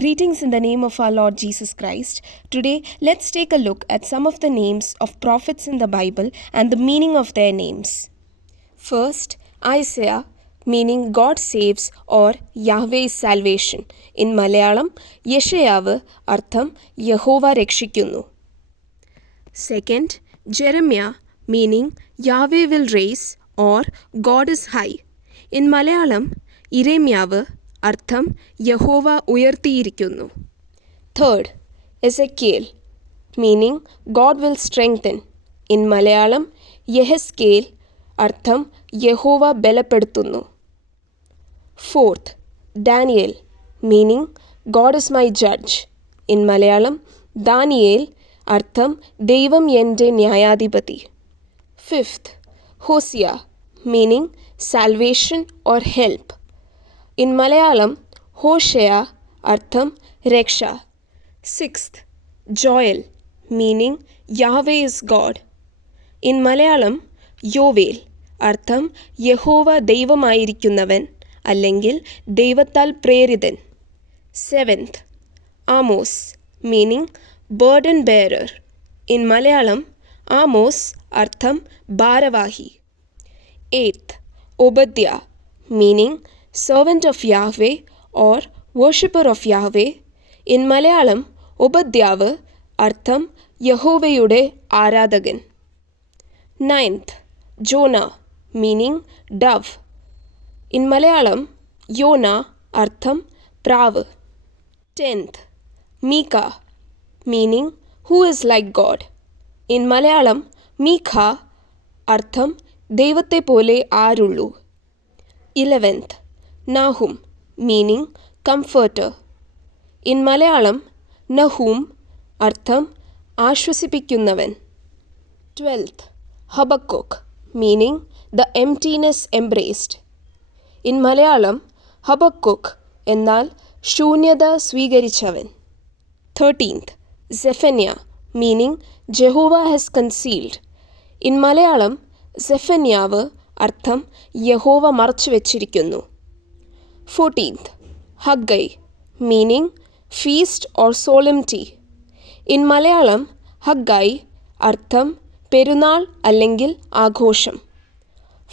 Greetings in the name of our Lord Jesus Christ. Today, let's take a look at some of the names of prophets in the Bible and the meaning of their names. First, Isaiah, meaning God saves or Yahweh's salvation. In Malayalam, Yeshayavu, artham Yehova രക്ഷിക്കുന്നു. Second, Jeremiah, meaning Yahweh will raise or God is high. In Malayalam, Iremyavu, അർത്ഥം യഹോവ ഉയർത്തിയിരിക്കുന്നു. Third, Ezekiel, meaning God will strengthen. In Malayalam, Yehezkel, അർത്ഥം യഹോവ ബലപ്പെടുത്തുന്നു. Fourth, Daniel, meaning God is my judge. In Malayalam, Daniel, അർത്ഥം ദൈവം എൻ്റെ ന്യായാധിപതി. Fifth, Hosea, meaning salvation or help. In Malayalam, Hoshea, artham Reksha. Sixth, Joel, meaning Yahweh is God. In Malayalam, Yovel, artham Yehova ദൈവമായിരിക്കുന്നവൻ അല്ലെങ്കിൽ ദൈവത്താൽ പ്രേരിതൻ. Seventh, Amos, meaning burden bearer. In Malayalam, Amos, artham ഭാരവാഹി. Eighth, Obadiah, meaning servant of Yahweh or worshipper of Yahweh. In Malayalam, Obadyavu, അർത്ഥം യഹോവയുടെ ആരാധകൻ. Ninth, Jonah, meaning dove. In Malayalam, Yona, അർത്ഥം പ്രാവ്. 10th, Micah, meaning who is like God. In Malayalam, Micah, അർത്ഥം ദൈവത്തെ പോലെ ആരുള്ളൂ. 11th, Nahum, meaning comforter. In Malayalam, Nahum, അർത്ഥം ആശ്വസിപ്പിക്കുന്നവൻ. 12th, Habakkuk, meaning the emptiness embraced. In Malayalam, Habakkuk എന്നാൽ ശൂന്യത സ്വീകരിച്ചവൻ. 13th, Zephaniah, meaning Jehovah has concealed. In Malayalam, Zephaniavu, അർത്ഥം യഹോവ മറച്ചു വച്ചിരിക്കുന്നു. 14th, Haggai, meaning feast or solemnity. In Malayalam, Haggai, അർത്ഥം പെരുന്നാൾ അല്ലെങ്കിൽ ആഘോഷം.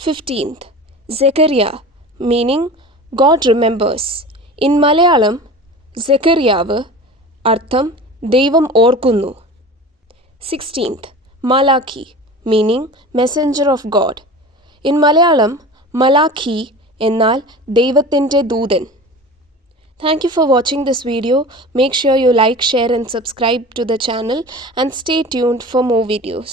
15th, Zechariah, meaning God remembers. In Malayalam, Zechariavu, അർത്ഥം ദൈവം ഓർക്കുന്നു. 16th, Malachi, meaning messenger of God. In Malayalam, Malachi എന്നാൽ ദൈവത്തിൻ്റെ ദൂതൻ. Thank you for watching this video. Make sure you like, share and subscribe to the channel and stay tuned for more videos.